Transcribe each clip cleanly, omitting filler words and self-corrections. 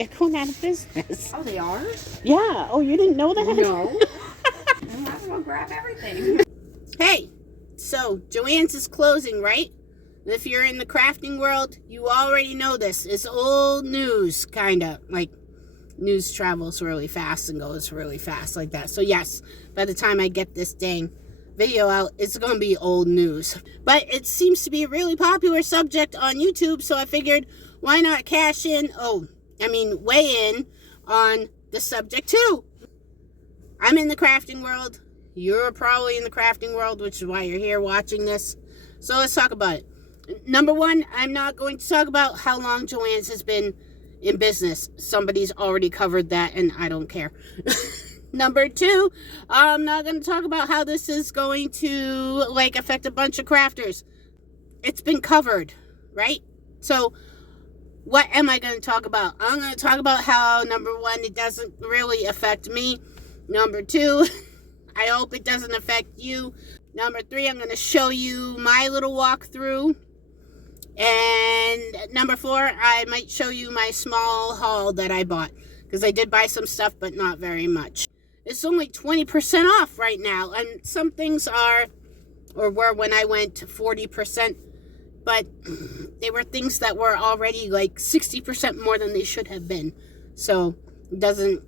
They're going out of business. Oh, they are? Yeah. Oh, you didn't know that? No. I might as well grab everything. Hey, so Joann's is closing, right? If you're in the crafting world, you already know this. It's old news, kind of. Like, news travels really fast and goes really fast like that. So, yes, by the time I get this dang video out, it's going to be old news. But it seems to be a really popular subject on YouTube, so I figured, why not weigh in on the subject too. I'm in the crafting world. You're probably in the crafting world, which is why you're here watching this. So let's talk about it. Number one, I'm not going to talk about how long Joann's has been in business. Somebody's already covered that, and I don't care. Number two, I'm not going to talk about how this is going to, affect a bunch of crafters. It's been covered, right? So what am I going to talk about? I'm going to talk about how, number one, it doesn't really affect me. Number two, I hope it doesn't affect you. Number three, I'm going to show you my little walkthrough. And number four, I might show you my small haul that I bought. Because I did buy some stuff, but not very much. It's only 20% off right now. And some things are, or were when I went, 40%. But they were things that were already 60% more than they should have been. So it doesn't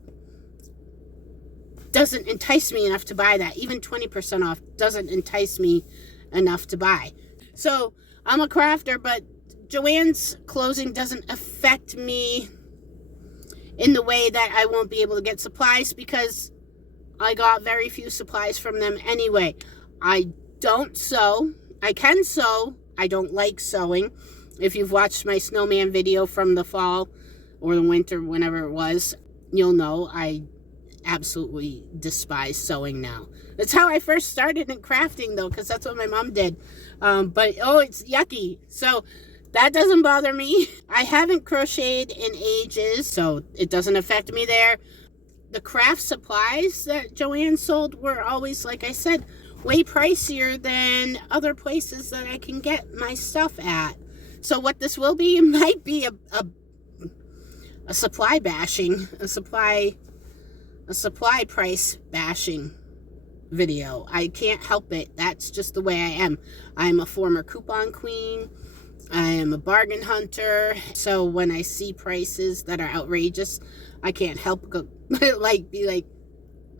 entice me enough to buy that. Even 20% off doesn't entice me enough to buy. So I'm a crafter, but Joann's closing doesn't affect me in the way that I won't be able to get supplies, because I got very few supplies from them anyway. I don't sew. I can sew. I don't like sewing. If you've watched my snowman video from the fall or the winter, whenever it was, you'll know I absolutely despise sewing now. That's how I first started in crafting, though, because that's what my mom did. But it's yucky. So that doesn't bother me. I haven't crocheted in ages, so it doesn't affect me there. The craft supplies that Joann sold were always, like I said, way pricier than other places that I can get my stuff at. So what this will be, it might be a supply bashing, a supply price bashing video. I can't help it. That's just the way I am. I'm a former coupon queen. I am a bargain hunter. So when I see prices that are outrageous, I can't help but be like,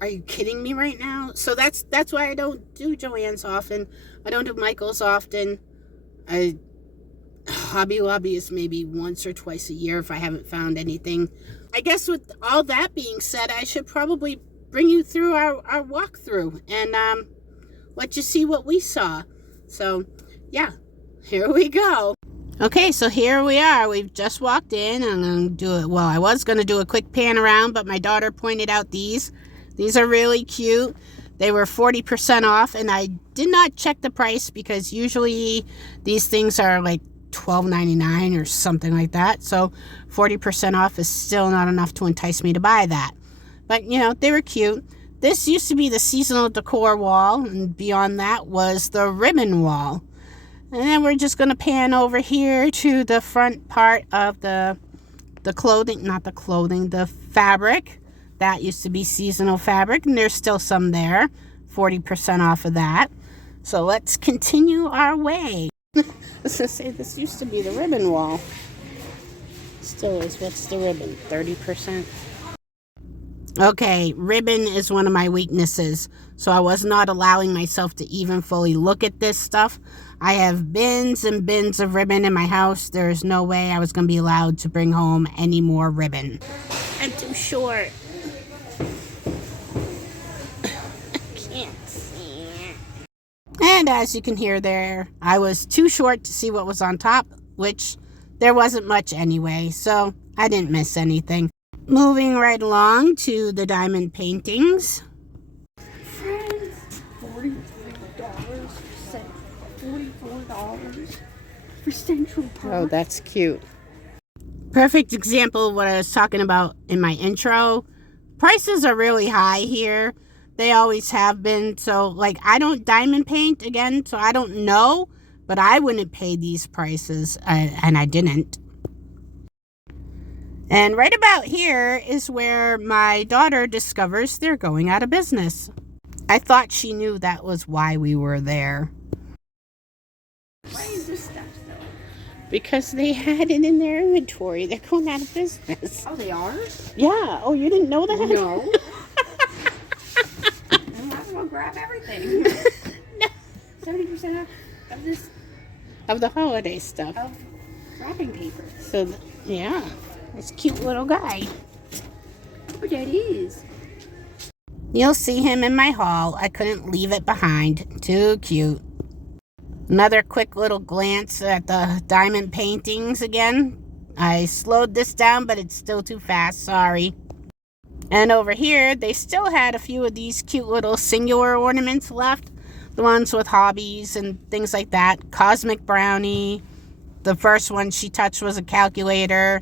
are you kidding me right now? So that's why I don't do Joann's often. I don't do Michael's often. Hobby Lobby is maybe once or twice a year if I haven't found anything. I guess with all that being said, I should probably bring you through our walkthrough and let you see what we saw. So yeah, here we go. Okay, so here we are. We've just walked in. I'm going to do it. Well, I was going to do a quick pan around, but my daughter pointed out these. These are really cute. They were 40% off, and I did not check the price because usually these things are like $12.99 or something like that. So 40% off is still not enough to entice me to buy that. But, they were cute. This used to be the seasonal decor wall, and beyond that was the ribbon wall. And then we're just going to pan over here to the front part of the clothing, not the clothing, the fabric. That used to be seasonal fabric, and there's still some there, 40% off of that. So let's continue our way. I was going to say, this used to be the ribbon wall. Still is. What's the ribbon? 30%? Okay, ribbon is one of my weaknesses. So I was not allowing myself to even fully look at this stuff. I have bins and bins of ribbon in my house. There's no way I was going to be allowed to bring home any more ribbon. I'm too short. And as you can hear there, I was too short to see what was on top, which there wasn't much anyway, so I didn't miss anything. Moving right along to the diamond paintings. Friends, $44 for Central Park. Oh, that's cute. Perfect example of what I was talking about in my intro. Prices are really high here. They always have been. So, I don't diamond paint again, so I don't know. But I wouldn't pay these prices, and I didn't. And right about here is where my daughter discovers they're going out of business. I thought she knew that was why we were there. Why is this stuff still? Because they had it in their inventory. They're going out of business. Oh, they are? Yeah. Oh, you didn't know that? No. I might as well grab everything. No. 70% of this, Of the holiday stuff. of wrapping paper. So, yeah. This cute little guy. Oh, that is. You'll see him in my haul. I couldn't leave it behind. Too cute. Another quick little glance at the diamond paintings again. I slowed this down, but it's still too fast. Sorry. And over here, they still had a few of these cute little singular ornaments left. The ones with hobbies and things like that. Cosmic Brownie. The first one she touched was a calculator.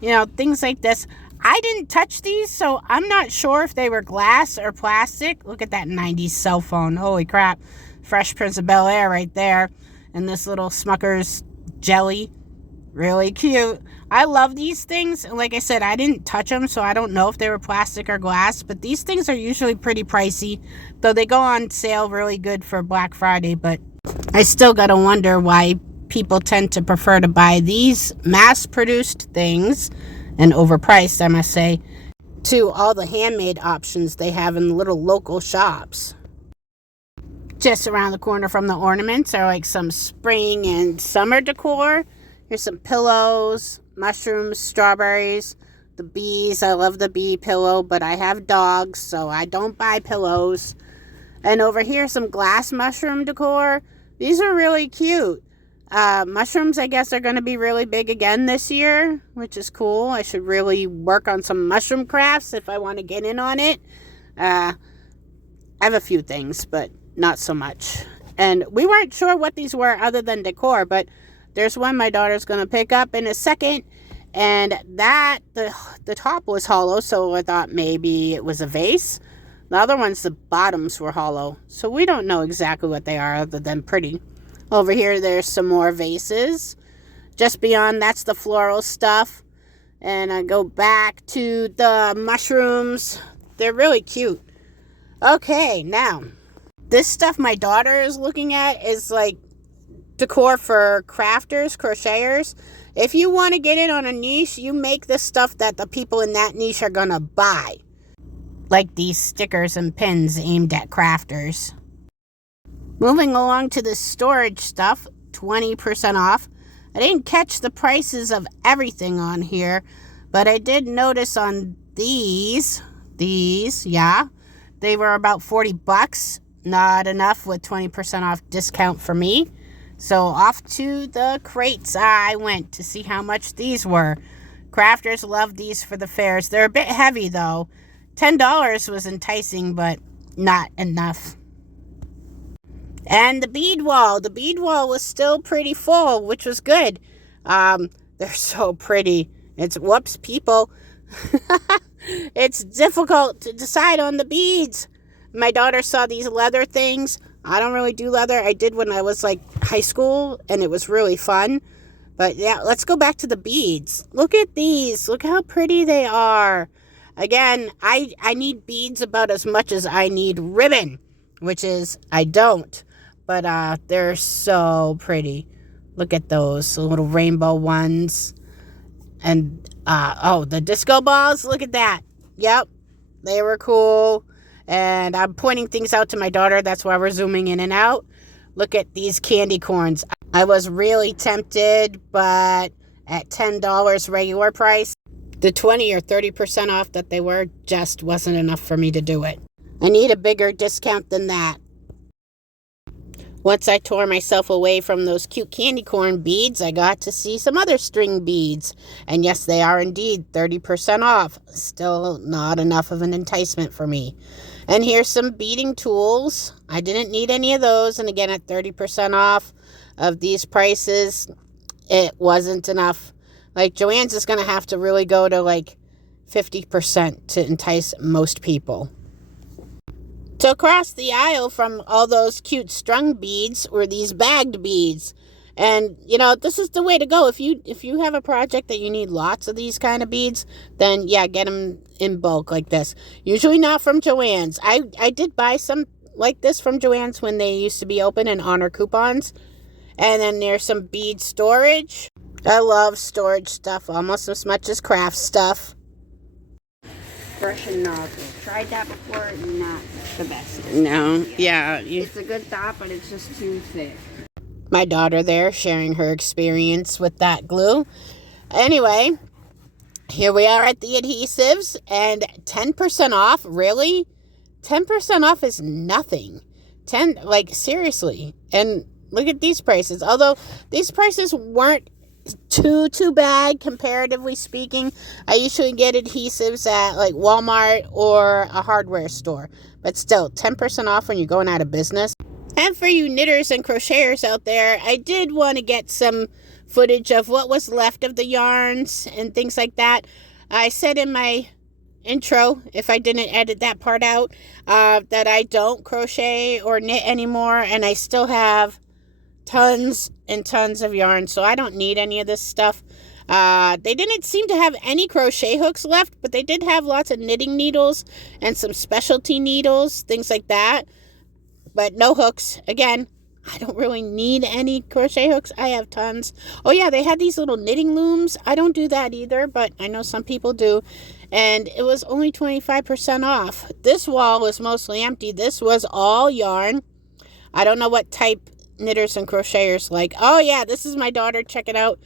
You know, things like this. I didn't touch these, so I'm not sure if they were glass or plastic. Look at that 90s cell phone. Holy crap. Fresh Prince of Bel-Air right there. And this little Smucker's jelly. Really cute. I love these things. And like I said, I didn't touch them, so I don't know if they were plastic or glass. But these things are usually pretty pricey. Though they go on sale really good for Black Friday. But I still gotta wonder why people tend to prefer to buy these mass-produced things, and overpriced, I must say, to all the handmade options they have in little local shops. Just around the corner from the ornaments are like some spring and summer decor. Here's some pillows, mushrooms, strawberries, the bees. I love the bee pillow, but I have dogs, so I don't buy pillows. And over here, some glass mushroom decor. These are really cute. Mushrooms, I guess, are going to be really big again this year, which is cool. I should really work on some mushroom crafts if I want to get in on it. I have a few things, but not so much. And we weren't sure what these were other than decor, but there's one my daughter's going to pick up in a second. And that, the top was hollow, so I thought maybe it was a vase. The other ones, the bottoms were hollow. So we don't know exactly what they are other than pretty. Over here, there's some more vases. Just beyond, that's the floral stuff. And I go back to the mushrooms. They're really cute. Okay, now, this stuff my daughter is looking at is like decor for crafters, crocheters. If you want to get in on a niche, you make the stuff that the people in that niche are going to buy. Like these stickers and pins aimed at crafters. Moving along to the storage stuff, 20% off. I didn't catch the prices of everything on here, but I did notice on these, yeah, they were about 40 bucks. Not enough with 20% off discount for me. So off to the crates I went to see how much these were. Crafters love these for the fairs. They're a bit heavy though. $10 was enticing, but not enough. And the bead wall. The bead wall was still pretty full, which was good. They're so pretty. Whoops, people. It's difficult to decide on the beads. My daughter saw these leather things. I don't really do leather. I did when I was like high school, and it was really fun. But yeah, let's go back to the beads. Look at these. Look how pretty they are. Again, I need beads about as much as I need ribbon, which is I don't. But they're so pretty. Look at those little rainbow ones. And, the disco balls. Look at that. Yep. They were cool. And I'm pointing things out to my daughter. That's why we're zooming in and out. Look at these candy corns. I was really tempted, but at $10 regular price, the 20 or 30% off that they were just wasn't enough for me to do it. I need a bigger discount than that. Once I tore myself away from those cute candy corn beads, I got to see some other string beads. And yes, they are indeed 30% off. Still not enough of an enticement for me. And here's some beading tools. I didn't need any of those. And again, at 30% off of these prices, it wasn't enough. Like, Joann's is going to have to really go to like 50% to entice most people. So across the aisle from all those cute strung beads were these bagged beads. And, this is the way to go. If you have a project that you need lots of these kind of beads, then, yeah, get them in bulk like this. Usually not from Joann's. I did buy some like this from Joann's when they used to be open and honor coupons. And then there's some bead storage. I love storage stuff almost as much as craft stuff. Brush and nozzle. Tried that before, not the best. No, yeah. It's a good thought, but it's just too thick. My daughter there sharing her experience with that glue. Anyway, here we are at the adhesives, and 10% off, really? 10% off is nothing. Seriously. And look at these prices. Although these prices weren't too bad comparatively speaking. I usually get adhesives at like Walmart or a hardware store. But still, 10% off when you're going out of business. And for you knitters and crocheters out there, I did want to get some footage of what was left of the yarns and things like that. I said in my intro, if I didn't edit that part out, that I don't crochet or knit anymore, and I still have tons and tons of yarn, so I don't need any of this stuff. They didn't seem to have any crochet hooks left, but they did have lots of knitting needles and some specialty needles, things like that. But no hooks. Again, I don't really need any crochet hooks. I have tons. Oh yeah, they had these little knitting looms. I don't do that either, but I know some people do. And it was only 25% off. This wall was mostly empty. This was all yarn. I don't know what type knitters and crocheters like. Oh yeah, this is my daughter checking out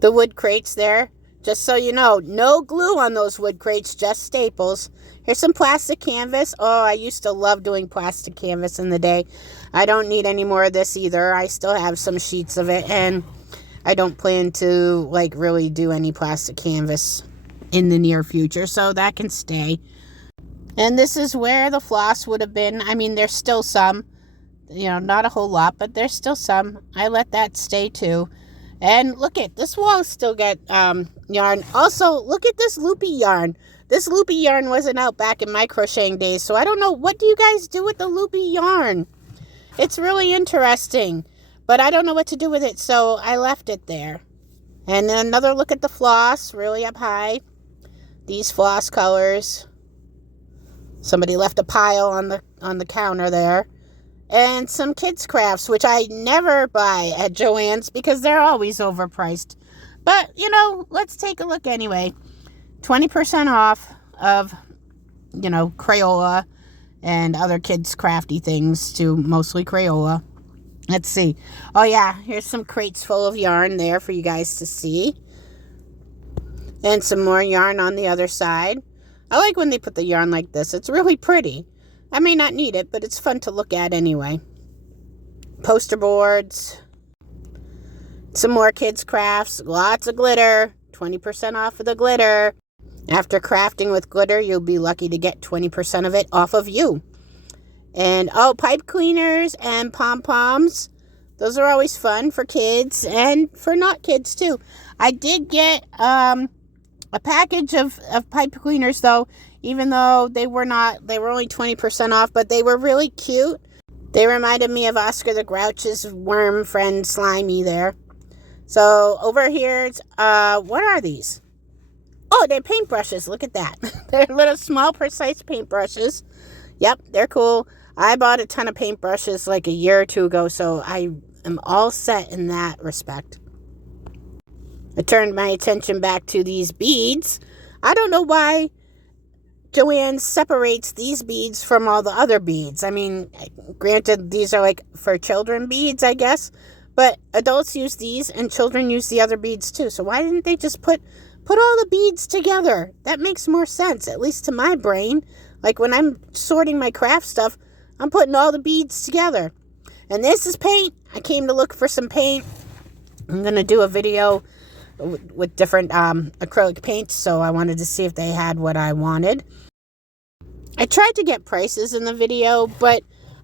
the wood crates there. Just so you know, no glue on those wood crates, just staples. Here's some plastic canvas. Oh, I used to love doing plastic canvas in the day. I don't need any more of this either. I still have some sheets of it, and I don't plan to, really do any plastic canvas in the near future, so that can stay. And this is where the floss would have been. I mean, there's still some, not a whole lot, but there's still some. I let that stay too. And look at this wall still got yarn. Also, look at this loopy yarn. This loopy yarn wasn't out back in my crocheting days, so I don't know. What do you guys do with the loopy yarn? It's really interesting, but I don't know what to do with it, so I left it there. And then another look at the floss, really up high. These floss colors. Somebody left a pile on the counter there. And some kids' crafts, which I never buy at Joann's because they're always overpriced. But, let's take a look anyway. 20% off of, Crayola and other kids' crafty things to mostly Crayola. Let's see. Oh, yeah, here's some crates full of yarn there for you guys to see. And some more yarn on the other side. I like when they put the yarn like this. It's really pretty. I may not need it, but it's fun to look at anyway. Poster boards. Some more kids' crafts. Lots of glitter. 20% off of the glitter. After crafting with glitter, you'll be lucky to get 20% of it off of you. And, pipe cleaners and pom-poms. Those are always fun for kids and for not kids, too. I did get a package of pipe cleaners, though. Even though they were only 20% off, but they were really cute. They reminded me of Oscar the Grouch's worm friend Slimy there. So over here, what are these? Oh, they're paintbrushes. Look at that. They're little small, precise paintbrushes. Yep, they're cool. I bought a ton of paintbrushes like a year or two ago, so I am all set in that respect. I turned my attention back to these beads. I don't know why Joann separates these beads from all the other beads. I mean, granted, these are for children beads, I guess. But adults use these and children use the other beads too. So why didn't they just put all the beads together? That makes more sense, at least to my brain. When I'm sorting my craft stuff, I'm putting all the beads together. And this is paint. I came to look for some paint. I'm going to do a video with different acrylic paints, so I wanted to see if they had what I wanted. I tried to get prices in the video, but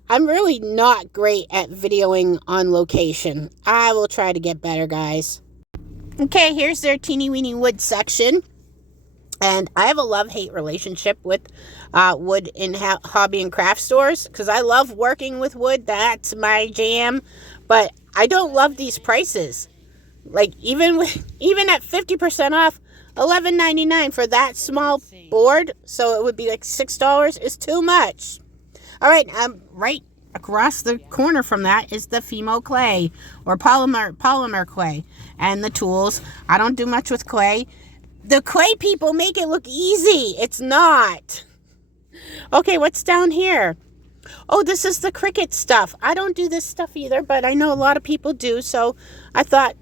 I'm really not great at videoing on location. I will try to get better, guys. Okay, here's their teeny weeny wood section. And I have a love-hate relationship with wood in hobby and craft stores because I love working with wood. That's my jam. But I don't love these prices. Like even at 50% off, $11.99 for that small board, so it would be like $6 is too much. All right, right across the corner from that is the Fimo clay or polymer clay and the tools. I don't do much with clay. The clay people make it look easy. It's not. Okay, what's down here? Oh, this is the Cricut stuff. I don't do this stuff either, but I know a lot of people do, so I thought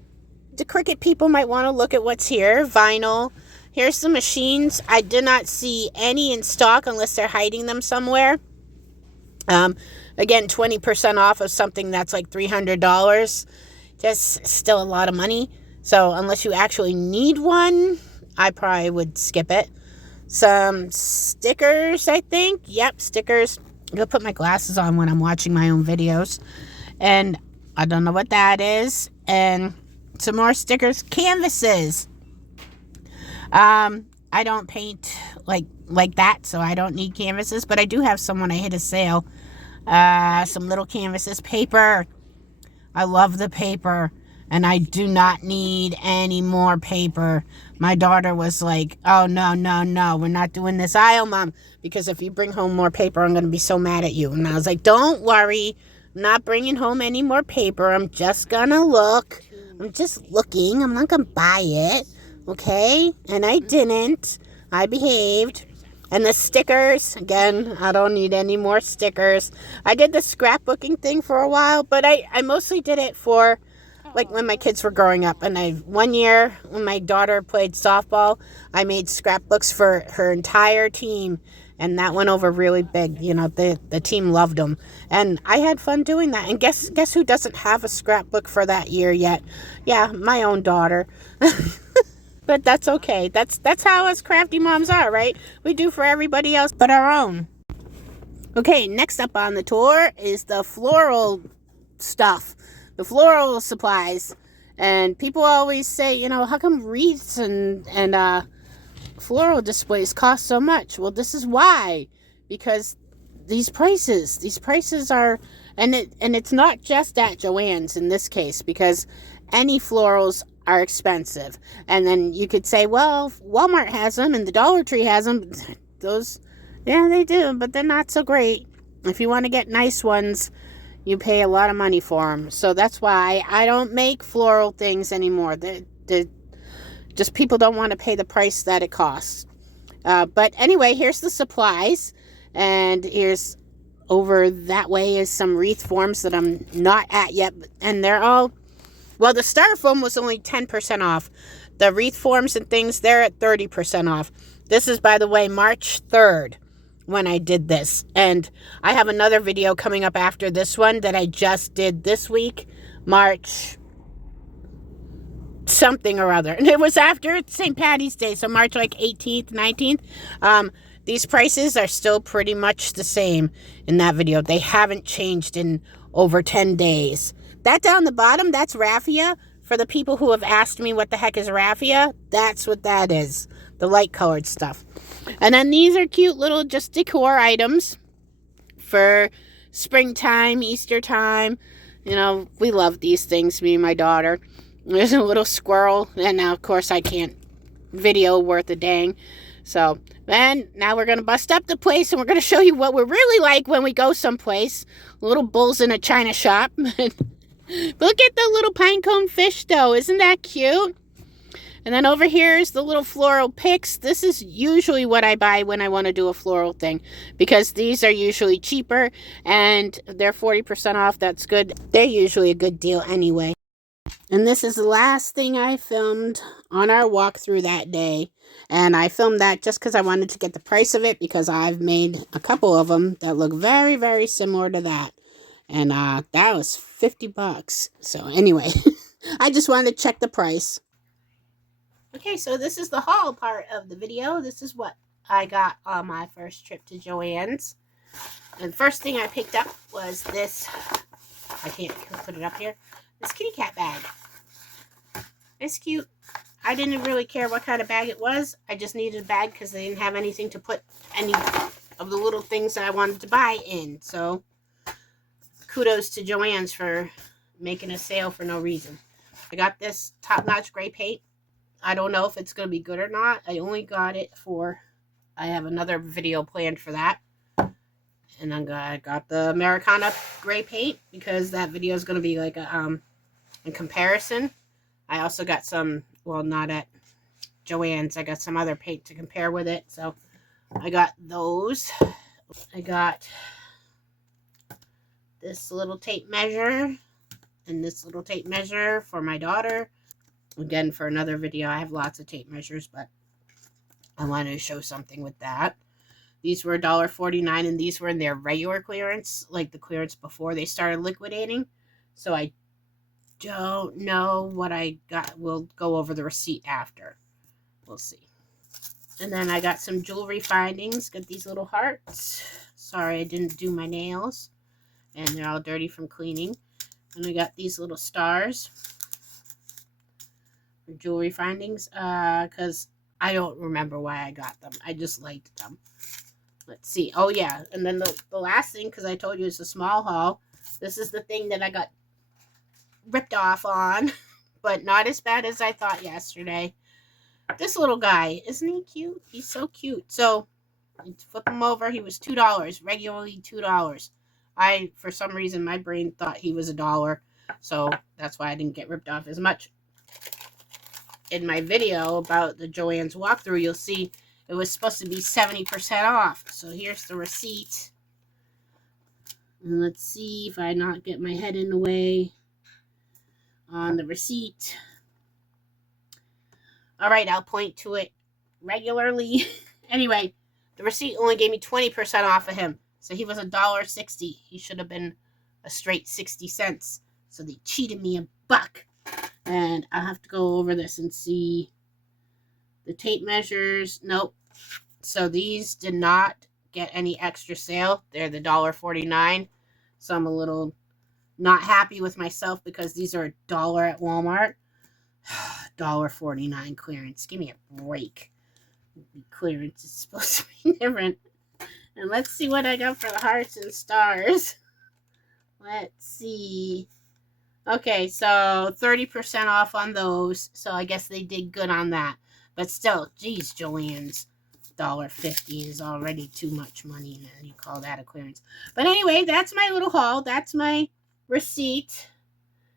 the Cricut people might want to look at what's here. Vinyl. Here's the machines. I did not see any in stock unless they're hiding them somewhere. Again, 20% off of something that's like $300. Just still a lot of money. So unless you actually need one, I probably would skip it. Some stickers, I think. Yep, stickers. I'm going to put my glasses on when I'm watching my own videos. And I don't know what that is. And some more stickers. Canvases. I don't paint like that, so I don't need canvases. But I do have some when I hit a sale. Some little canvases. Paper. I love the paper. And I do not need any more paper. My daughter was like, oh, no, we're not doing this aisle, Mom. Because if you bring home more paper, I'm going to be so mad at you. And I was like, don't worry. I'm not bringing home any more paper. I'm just going to look. I'm just looking. I'm not going to buy it. Okay? And I didn't. I behaved. And the stickers, again, I don't need any more stickers. I did the scrapbooking thing for a while, but I mostly did it for like when my kids were growing up. And one year when my daughter played softball, I made scrapbooks for her entire team. And that went over really big. You know, the team loved them. And I had fun doing that. And guess who doesn't have a scrapbook for that year yet? Yeah, my own daughter. But that's okay. That's how us crafty moms are, right? We do for everybody else but our own. Okay, next up on the tour is the floral stuff. The floral supplies. And people always say, you know, how come wreaths and floral displays cost so much? Well, this is why. Because these prices are, and it's not just at Joann's in this case, because any florals are expensive. And then you could say, well, Walmart has them and the Dollar Tree has them. Those, yeah, they do, but they're not so great. If you want to get nice ones, you pay a lot of money for them. So that's why I don't make floral things anymore. Just people don't want to pay the price that it costs. But anyway, here's the supplies. And here's over that way is some wreath forms that I'm not at yet. And they're all, well, the styrofoam was only 10% off. The wreath forms and things, they're at 30% off. This is, by the way, March 3rd when I did this. And I have another video coming up after this one that I just did this week, March something or other. And it was after St. Patty's Day, so March like 18th, 19th. These prices are still pretty much the same in that video. They haven't changed in over 10 days. That down the bottom, that's raffia. For the people who have asked me what the heck is raffia, that's what that is. The light colored stuff. And then these are cute little just decor items for springtime, Easter time. You know, we love these things, me and my daughter. There's a little squirrel. And now, of course, I can't video worth a dang. So, then, now we're going to bust up the place and we're going to show you what we're really like when we go someplace. Little bulls in a china shop. Look at the little pinecone fish, though. Isn't that cute? And then over here is the little floral picks. This is usually what I buy when I want to do a floral thing, because these are usually cheaper and they're 40% off. That's good. They're usually a good deal anyway. And this is the last thing I filmed on our walkthrough that day. And I filmed that just because I wanted to get the price of it, because I've made a couple of them that look very, very similar to that. And that was $50. So anyway, I just wanted to check the price. Okay, so this is the haul part of the video. This is what I got on my first trip to Joann's. And the first thing I picked up was this. I can't put it up here. This kitty cat bag. It's cute. I didn't really care what kind of bag it was. I just needed a bag because they didn't have anything to put any of the little things that I wanted to buy in. So kudos to Joann's for making a sale for no reason. I got this top-notch gray paint. I don't know if it's going to be good or not. I only got it for, I have another video planned for that. And then I got the Americana gray paint because that video is going to be like a in comparison. I also got some, well, not at Joann's. I got some other paint to compare with it. So I got those. I got this little tape measure and this little tape measure for my daughter. Again, for another video. I have lots of tape measures, but I wanted to show something with that. These were $1.49, and these were in their regular clearance, like the clearance before they started liquidating. So I don't know what I got. We'll go over the receipt after. We'll see. And then I got some jewelry findings. Got these little hearts. Sorry, I didn't do my nails. And they're all dirty from cleaning. And I got these little stars for jewelry findings. Because I don't remember why I got them. I just liked them. Let's see. Oh, yeah. And then the last thing, because I told you it's a small haul. This is the thing that I got ripped off on. But not as bad as I thought yesterday. This little guy. Isn't he cute? He's so cute. So, flip him over. He was $2. Regularly $2. For some reason, my brain thought he was $1. So, that's why I didn't get ripped off as much. In my video about the Joann's walkthrough, you'll see it was supposed to be 70% off. So here's the receipt. And let's see if I not get my head in the way on the receipt. All right, I'll point to it regularly. Anyway, the receipt only gave me 20% off of him. So he was $1.60. He should have been a straight 60 cents. So they cheated me $1. And I'll have to go over this and see the tape measures. Nope. So these did not get any extra sale. They're the $1.49. So I'm a little not happy with myself because these are $1 at Walmart. $1.49 clearance. Give me a break. Clearance is supposed to be different. And let's see what I got for the hearts and stars. Let's see. Okay, so 30% off on those. So I guess they did good on that. But still, geez, Joann's $1.50 is already too much money. And you call that a clearance. But anyway, that's my little haul. That's my receipt.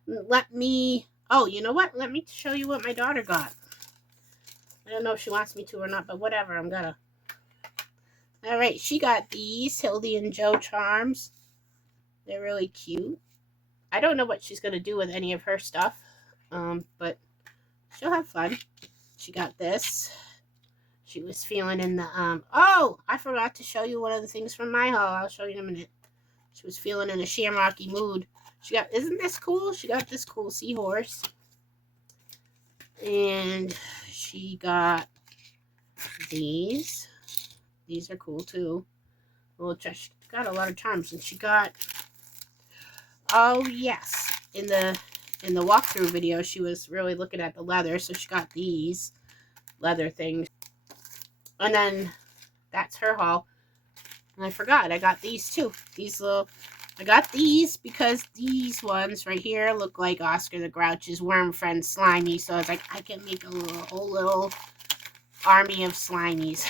Let me... Oh, you know what? Let me show you what my daughter got. I don't know if she wants me to or not, but whatever. I'm gonna... Alright, she got these Hildy and Joe charms. They're really cute. I don't know what she's going to do with any of her stuff, but she'll have fun. She got this. She was feeling in the, oh, I forgot to show you one of the things from my haul. I'll show you in a minute. She was feeling in a shamrocky mood. She got, isn't this cool? She got this cool seahorse. And she got these. These are cool, too. Well, she got a lot of charms, and she got... Oh, yes. In the walkthrough video, she was really looking at the leather, so she got these leather things. And then that's her haul. And I forgot, I got these too. I got these because these ones right here look like Oscar the Grouch's worm friend Slimy. So I was like, I can make a whole little army of Slimies.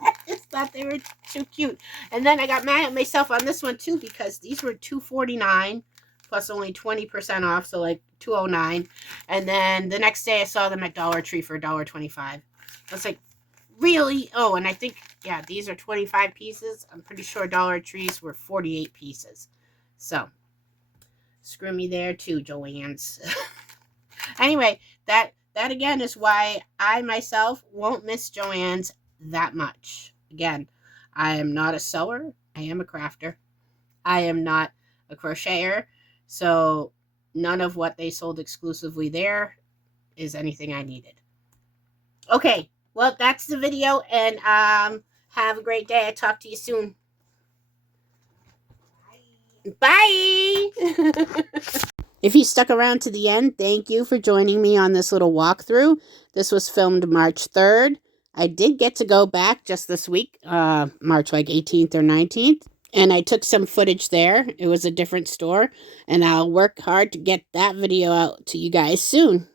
I just thought they were too cute. And then I got mad at myself on this one too because these were $2.49 plus only 20% off, so like $2.09. And then the next day I saw them at Dollar Tree for $1.25. I was like, really? Oh, and I think, yeah, these are 25 pieces. I'm pretty sure Dollar Trees were 48 pieces. So, screw me there too, Joann's. Anyway, that again is why I myself won't miss Joann's that much. Again, I am not a sewer. I am a crafter. I am not a crocheter. So none of what they sold exclusively there is anything I needed. Okay, well, that's the video, and have a great day. I'll talk to you soon. Bye. Bye. If you stuck around to the end, thank you for joining me on this little walkthrough. This was filmed March 3rd. I did get to go back just this week, March like 18th or 19th. And I took some footage there. It was a different store. And I'll work hard to get that video out to you guys soon.